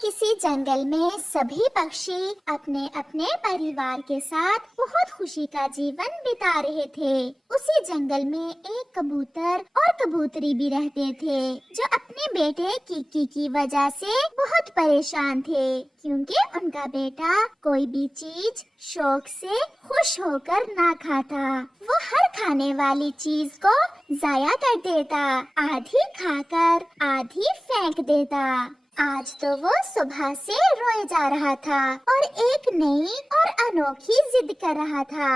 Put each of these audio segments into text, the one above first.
किसी जंगल में सभी पक्षी अपने अपने परिवार के साथ बहुत खुशी का जीवन बिता रहे थे। उसी जंगल में एक कबूतर और कबूतरी भी रहते थे, जो अपने बेटे किकी की वजह से बहुत परेशान थे, क्योंकि उनका बेटा कोई भी चीज शौक से खुश होकर ना खाता। वो हर खाने वाली चीज को जाया कर देता, आधी खाकर आधी फेंक देता। आज तो वो सुबह से रोए जा रहा था और एक नई और अनोखी जिद कर रहा था।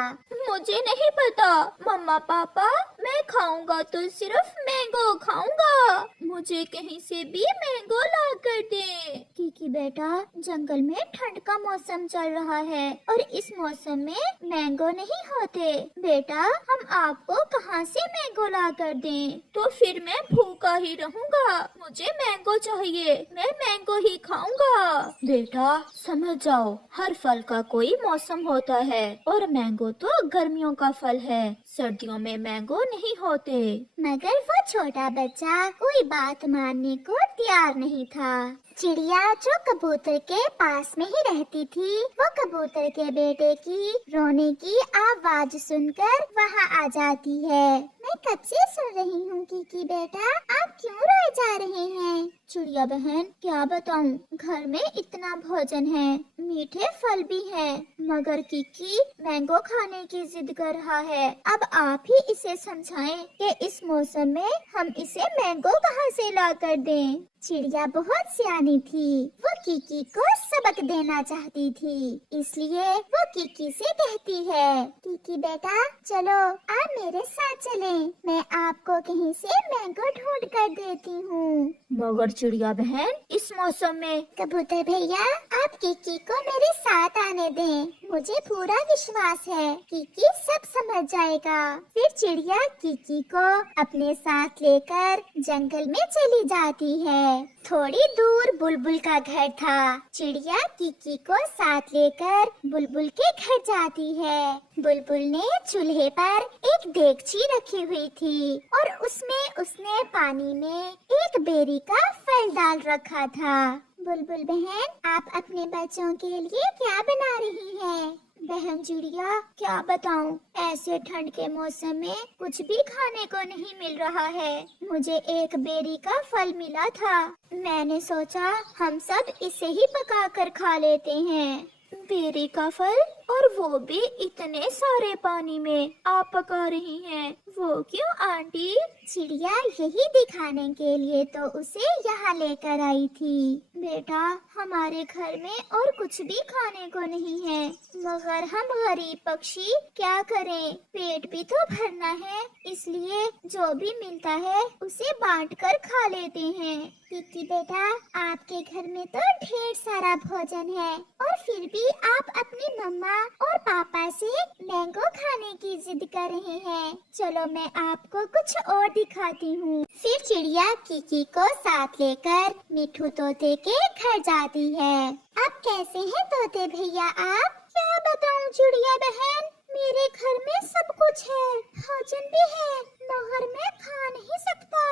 मुझे नहीं पता मम्मा पापा, मैं खाऊंगा तो सिर्फ मैंगो खाऊंगा। मुझे कहीं से भी मैंगो ला कर दे। किकी बेटा, जंगल में ठंड का मौसम चल रहा है और इस मौसम में मैंगो नहीं होते। बेटा, हम आपको कहाँ से मैंगो ला कर दें? तो फिर मैं भूखा ही रहूंगा। मुझे मैंगो चाहिए, मैं मैंगो ही खाऊंगा। बेटा समझ जाओ, हर फल का कोई मौसम होता है और मैंगो तो गर्मियों का फल है, सर्दियों में मैंगो नहीं होते। मगर वो छोटा बच्चा कोई बात मानने को तैयार नहीं था। चिड़िया जो कबूतर के पास में ही रहती थी, वो कबूतर के बेटे की रोने की आवाज सुनकर वहाँ आ जाती है। मैं कब से सुन रही हूँ किकी बेटा, आप क्यों रोए जा रहे हैं? चिड़िया बहन, क्या बताऊं, घर में इतना भोजन है, मीठे फल भी हैं, मगर किकी मैंगो खाने की जिद कर रहा है। अब आप ही इसे समझाएं कि इस मौसम में हम इसे मैंगो कहाँ से ला कर दें। चिड़िया बहुत सियानी थी, वो किकी को सबक देना चाहती थी, इसलिए वो किकी से कहती है, किकी बेटा चलो आप मेरे साथ चलें, मैं आपको कहीं से मैंगो ढूंढ कर देती हूँ। मगर चिड़िया बहन, इस मौसम में। कबूतर भैया, आप किकी को मेरे साथ आने दें, मुझे पूरा विश्वास है किकी सब समझ जाएगा। फिर चिड़िया किकी को अपने साथ लेकर जंगल में चली जाती है। थोड़ी दूर बुलबुल का घर था। चिड़िया किकी को साथ लेकर बुलबुल के घर जाती है। बुलबुल ने चूल्हे पर एक देगची रखी हुई थी और उसमें उसने पानी में एक बेरी का फल डाल रखा था। बुलबुल बहन, आप अपने बच्चों के लिए क्या बना रही हैं? बहन चिड़िया, क्या बताऊं, ऐसे ठंड के मौसम में कुछ भी खाने को नहीं मिल रहा है। मुझे एक बेरी का फल मिला था, मैंने सोचा हम सब इसे ही पका कर खा लेते हैं। बेरी का फल, और वो भी इतने सारे पानी में आप पका रही हैं, वो क्यों आंटी? चिड़िया यही दिखाने के लिए तो उसे यहाँ लेकर आई थी। बेटा, हमारे घर में और कुछ भी खाने को नहीं है, मगर हम गरीब पक्षी क्या करें, पेट भी तो भरना है, इसलिए जो भी मिलता है उसे बांट कर खा लेते हैं। किकी बेटा, आपके घर में तो ढेर सारा भोजन है और फिर भी आप अपनी मम्मा और पापा से मैंगो खाने की जिद कर रहे हैं। चलो मैं आपको कुछ और दिखाती हूँ। फिर चिड़िया किकी को साथ लेकर मिठू तोते के घर जाती है। अब कैसे हैं तोते भैया आप? क्या बताऊँ चिड़िया बहन, मेरे घर में सब कुछ है, भोजन भी है, मगर मैं खा नहीं सकता।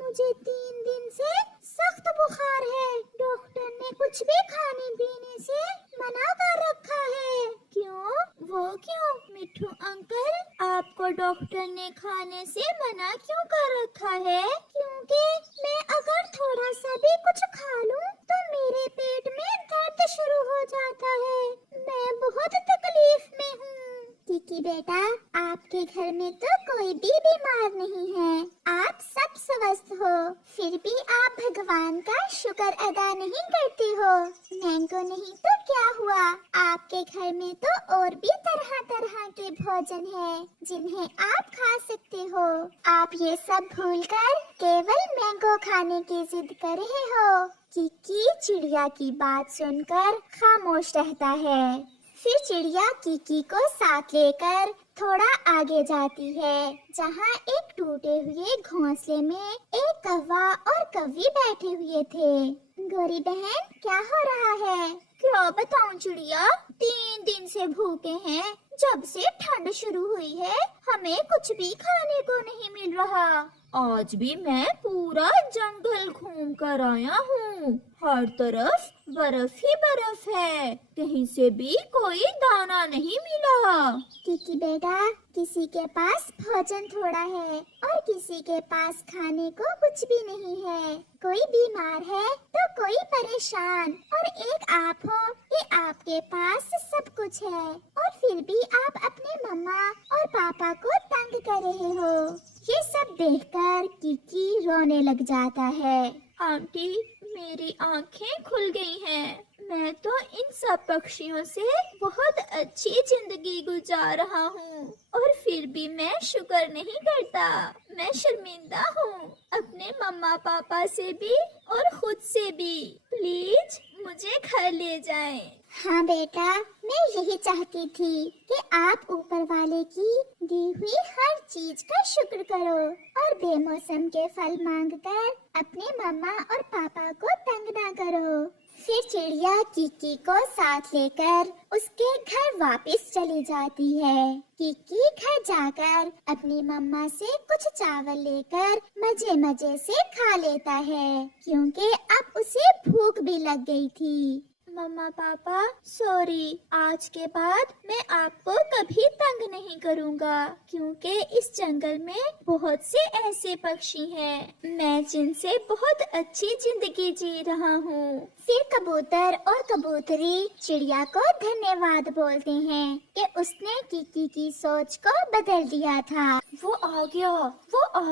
मुझे 3 दिन से सख्त बुखार है, डॉक्टर ने कुछ भी खाने पीने से मना कर रखा है। क्यों? वो क्यों? मिठू अंकल, आपको डॉक्टर ने खाने से मना क्यों कर रखा है? क्योंकि मैं अगर थोड़ा सा भी कुछ खा लूं तो मेरे पेट में दर्द शुरू हो जाता है, मैं बहुत तकलीफ में हूँ। किकी बेटा, आपके घर में तो कोई भी बीमार नहीं है, आप सब स्वस्थ हो, फिर भी आप भगवान का शुक्र अदा नहीं करते हो। मैंगो नहीं तो क्या हुआ, आपके घर में तो और भी तरह तरह के भोजन है जिन्हें आप खा सकते हो। आप ये सब भूलकर केवल मैंगो खाने की जिद कर रहे हो। किकी चिड़िया की बात सुनकर खामोश रहता है। फिर चिड़िया किकी को साथ लेकर थोड़ा आगे जाती है, जहाँ एक टूटे हुए घोंसले में एक कौवा और कौवी बैठे हुए थे। गोरी बहन, क्या हो रहा है? क्या बताऊं चिड़िया, 3 दिन से भूखे हैं, जब से ठंड शुरू हुई है हमें कुछ भी खाने को नहीं मिल रहा। आज भी मैं पूरा जंगल घूम कर आया हूँ। हर तरफ बर्फ ही बर्फ है, कहीं से भी कोई दाना नहीं मिला। किकी बेटा, किसी के पास भोजन थोड़ा है और किसी के पास खाने को कुछ भी नहीं है। कोई बीमार है तो कोई परेशान, और एक आप हो कि आपके पास सब कुछ है और फिर भी आप अपने मम्मा और पापा को तंग कर रहे हो। ये सब देखकर किकी रोने लग जाता है। आंटी, मेरी आंखें खुल गई हैं। मैं तो इन सब पक्षियों से बहुत अच्छी जिंदगी गुजार रहा हूँ और फिर भी मैं शुक्र नहीं करता। मैं शर्मिंदा हूँ अपने मम्मा पापा से भी और खुद से भी। प्लीज मुझे घर ले जाएं। हाँ बेटा, मैं यही चाहती थी कि आप ऊपर वाले की दी हुई हर चीज का शुक्र करो और बेमौसम के फल मांगकर अपने मम्मा और पापा को तंग ना करो। फिर चिड़िया किकी को साथ लेकर उसके घर वापस चली जाती है। किकी घर जाकर अपनी मम्मा से कुछ चावल लेकर मजे मजे से खा लेता है, क्योंकि अब उसे भूख भी लग गई थी। मम्मा पापा, सॉरी, आज के बाद मैं आपको कभी तंग नहीं करूँगा, क्योंकि इस जंगल में बहुत से ऐसे पक्षी हैं मैं जिनसे बहुत अच्छी जिंदगी जी रहा हूँ। फिर कबूतर और कबूतरी चिड़िया को धन्यवाद बोलते हैं कि उसने किकी की सोच को बदल दिया था। वो आ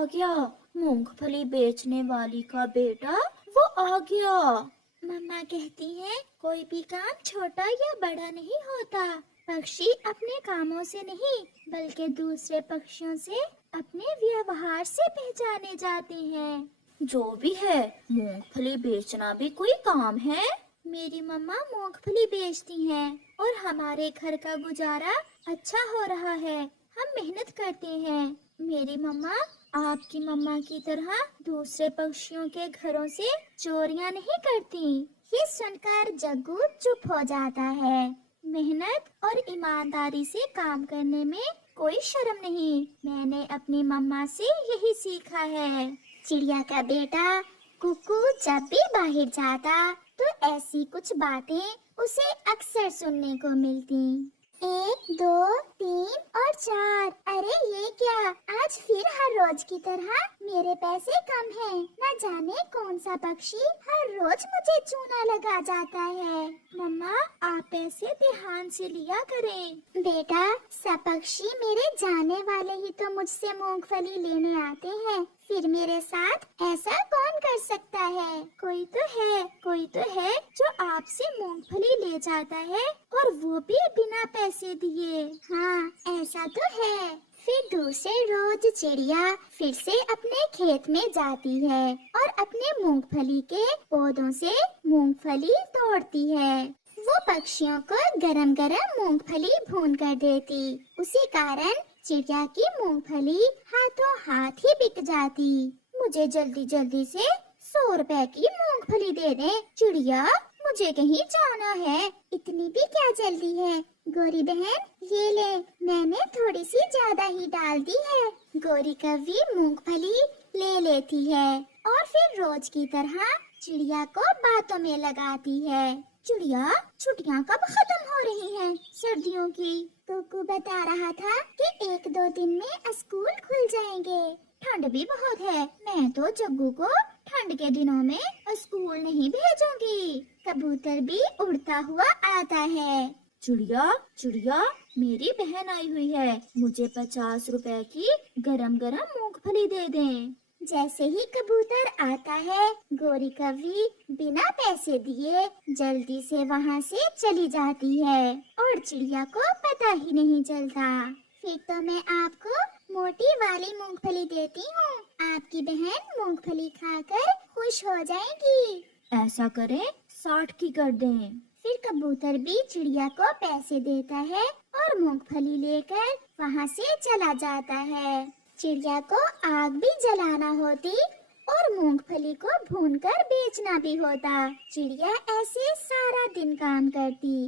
गया, मूंगफली बेचने वाली का बेटा, वो आ गया। मम्मा कहती है कोई भी काम छोटा या बड़ा नहीं होता। पक्षी अपने कामों से नहीं बल्कि दूसरे पक्षियों से अपने व्यवहार से पहचाने जाते हैं। जो भी है, मूंगफली बेचना भी कोई काम है। मेरी मम्मा मूंगफली बेचती हैं और हमारे घर का गुजारा अच्छा हो रहा है। हम मेहनत करते हैं। मेरी मम्मा आपकी मम्मा की तरह दूसरे पक्षियों के घरों से चोरियां नहीं करती। ये सुनकर जग्गू चुप हो जाता है। मेहनत और ईमानदारी से काम करने में कोई शर्म नहीं। मैंने अपनी मम्मा से यही सीखा है। चिड़िया का बेटा कुकू जब भी बाहर जाता तो ऐसी कुछ बातें उसे अक्सर सुनने को मिलती। 1, 2, 3 और 4। अरे ये क्या, आज फिर हर रोज की तरह मेरे पैसे कम हैं। न जाने कौन सा पक्षी हर रोज मुझे चूना लगा जाता है। मम्मा, आप पैसे ध्यान से लिया करें। बेटा, सब पक्षी मेरे जाने वाले ही तो मुझसे मूंगफली लेने आते हैं, फिर मेरे साथ ऐसा कौन कर सकता है? कोई तो है जो आपसे मूंगफली ले जाता है और वो भी बिना पैसे दिए। हाँ, ऐसा तो है। फिर दूसरे रोज चिड़िया फिर से अपने खेत में जाती है और अपने मूंगफली के पौधों से मूंगफली तोड़ती है। वो पक्षियों को गरम गरम मूंगफली भून कर देती। उसी कारण चिड़िया की मूंगफली हाथों हाथ ही बिक जाती। मुझे जल्दी जल्दी से 100 रुपए की मूंगफली दे दे। चिड़िया, मुझे कहीं जाना है। इतनी भी क्या जल्दी है? गोरी बहन, ये ले, मैंने थोड़ी सी ज्यादा ही डाल दी है। गोरी कव्वी मूंगफली ले लेती है और फिर रोज की तरह चिड़िया को बातों में लगाती है। चिड़िया, छुट्टियाँ कब खत्म हो रही हैं? सर्दियों की। कुकू बता रहा था कि 1-2 दिन में स्कूल खुल जाएंगे। ठंड भी बहुत है। मैं तो जग्गू को ठंड के दिनों में स्कूल नहीं भेजूंगी। कबूतर भी उड़ता हुआ आता है। चिड़िया, मेरी बहन आई हुई है, मुझे 50 रुपए की गरम गरम मूंगफली दे दें। जैसे ही कबूतर आता है, गोरी कव्वी बिना पैसे दिए जल्दी से वहाँ से चली जाती है और चिड़िया को पता ही नहीं चलता। फिर तो मैं आपको मोटी वाली मूंगफली देती हूँ। आपकी बहन मूंगफली खाकर खुश हो जाएगी। ऐसा करें, 60 की कर दें। फिर कबूतर भी चिड़िया को पैसे देता है और मूंगफली लेकर वहाँ से चला जाता है। चिड़िया को आग भी जलाना होती और मूंगफली को भूनकर बेचना भी होता। चिड़िया ऐसे सारा दिन काम करती।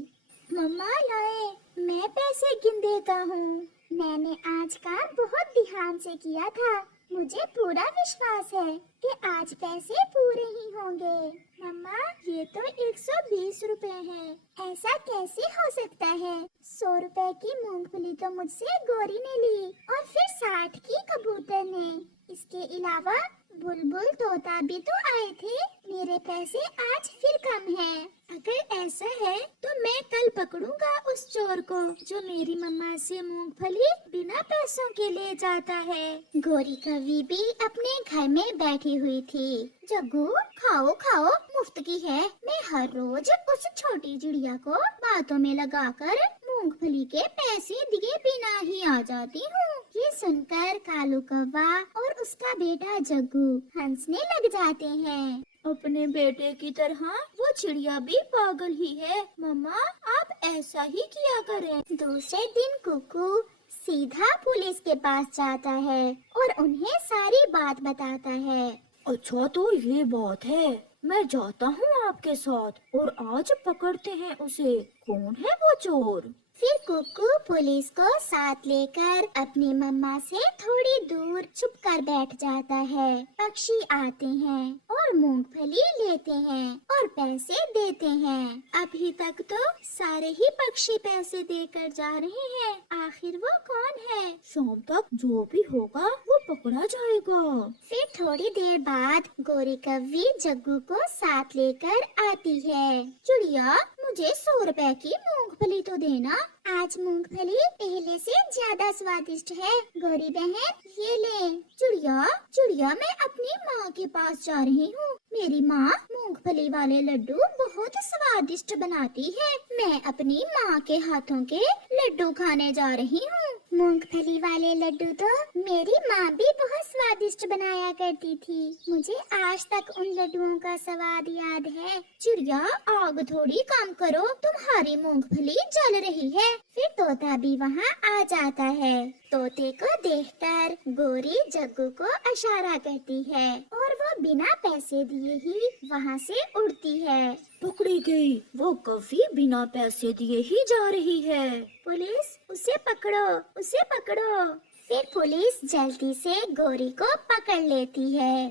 मम्मा लाए, मैं पैसे गिन देता हूँ। मैंने आज काम बहुत ध्यान से किया था। मुझे पूरा विश्वास है कि आज पैसे पूरे ही होंगे। मम्मा, ये तो 120 रुपए हैं। ऐसा कैसे हो सकता है? 100 रुपए की मूंगफली तो मुझसे गोरी ने ली और फिर 60 की कबूतर ने। इसके अलावा बुलबुल तोता भी तो आए थे। मेरे पैसे आज फिर कम हैं। अगर ऐसा है तो मैं कल पकड़ूंगा उस चोर को जो मेरी मम्मा से मूंगफली बिना पैसों के ले जाता है। गोरी कौवी भी अपने घर में बैठी हुई थी। जग्गू, खाओ खाओ, मुफ्त की है। मैं हर रोज उस छोटी चिड़िया को बातों में लगाकर मूंगफली के पैसे दिए बिना ही आ जाती हूँ। ये सुनकर कालू कौवा और उसका बेटा जग्गू हंसने लग जाते हैं। अपने बेटे की तरह वो चिड़िया भी पागल ही है। मम्मा, आप ऐसा ही किया करें। दूसरे दिन कुकू सीधा पुलिस के पास जाता है और उन्हें सारी बात बताता है। अच्छा, तो ये बात है। मैं जाता हूँ आपके साथ और आज पकड़ते हैं उसे। कौन है वो चोर? फिर कुकू पुलिस को साथ लेकर अपनी मम्मा से थोड़ी दूर छुपकर बैठ जाता है। पक्षी आते हैं और मूंगफली लेते हैं और पैसे देते हैं। अभी तक तो सारे ही पक्षी पैसे देकर जा रहे हैं। आखिर वो कौन है? शाम तक जो भी होगा वो पकड़ा जाएगा। फिर थोड़ी देर बाद गोरी कौवी जग्गू को साथ लेकर आती है। चिड़िया, मुझे 100 रुपए की मूंगफली तो देना। आज मूंगफली पहले से ज्यादा स्वादिष्ट है। गोरी बहन, ये ले। चिड़िया, चिड़िया, मैं अपनी माँ के पास जा रही हूँ। मेरी माँ मूंगफली वाले लड्डू बहुत स्वादिष्ट बनाती है। मैं अपनी माँ के हाथों के लड्डू खाने जा रही हूँ। मूंगफली वाले लड्डू तो मेरी माँ भी बहुत स्वादिष्ट बनाया करती थी। मुझे आज तक उन लड्डुओं का स्वाद याद है। चिड़िया, आग थोड़ी कम करो, तुम्हारी मूंगफली जल रही है। फिर तोता भी वहाँ आ जाता है। तोते को देखकर गोरी जग्गू को इशारा करती है और वो बिना पैसे दिए ही वहाँ से उड़ती है। पकड़ी गई। वो कौवी बिना पैसे दिए ही जा रही है। पुलिस, उसे पकड़ो, उसे पकड़ो। फिर पुलिस जल्दी से गोरी को पकड़ लेती है।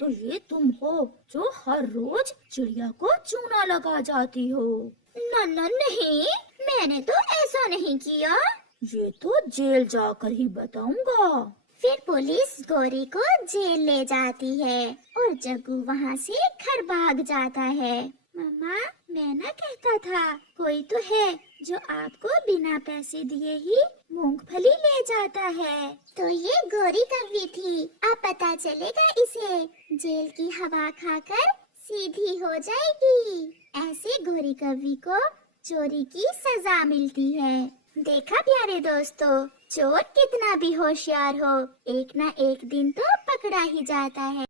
तो ये तुम हो जो हर रोज चिड़िया को चूना लगा जाती हो? नहीं, मैंने तो ऐसा नहीं किया। ये तो जेल जाकर ही बताऊंगा। फिर पुलिस गोरी को जेल ले जाती है और जग्गू वहाँ से घर भाग जाता है। मम्मा, मैं ना कहता था कोई तो है जो आपको बिना पैसे दिए ही मूंगफली ले जाता है। तो ये गोरी कौवी थी। अब पता चलेगा इसे। जेल की हवा खाकर सीधी हो जाएगी। ऐसे गोरी कौवी को चोरी की सजा मिलती है। देखा प्यारे दोस्तों, चोर कितना भी होशियार हो, एक ना एक दिन तो पकड़ा ही जाता है।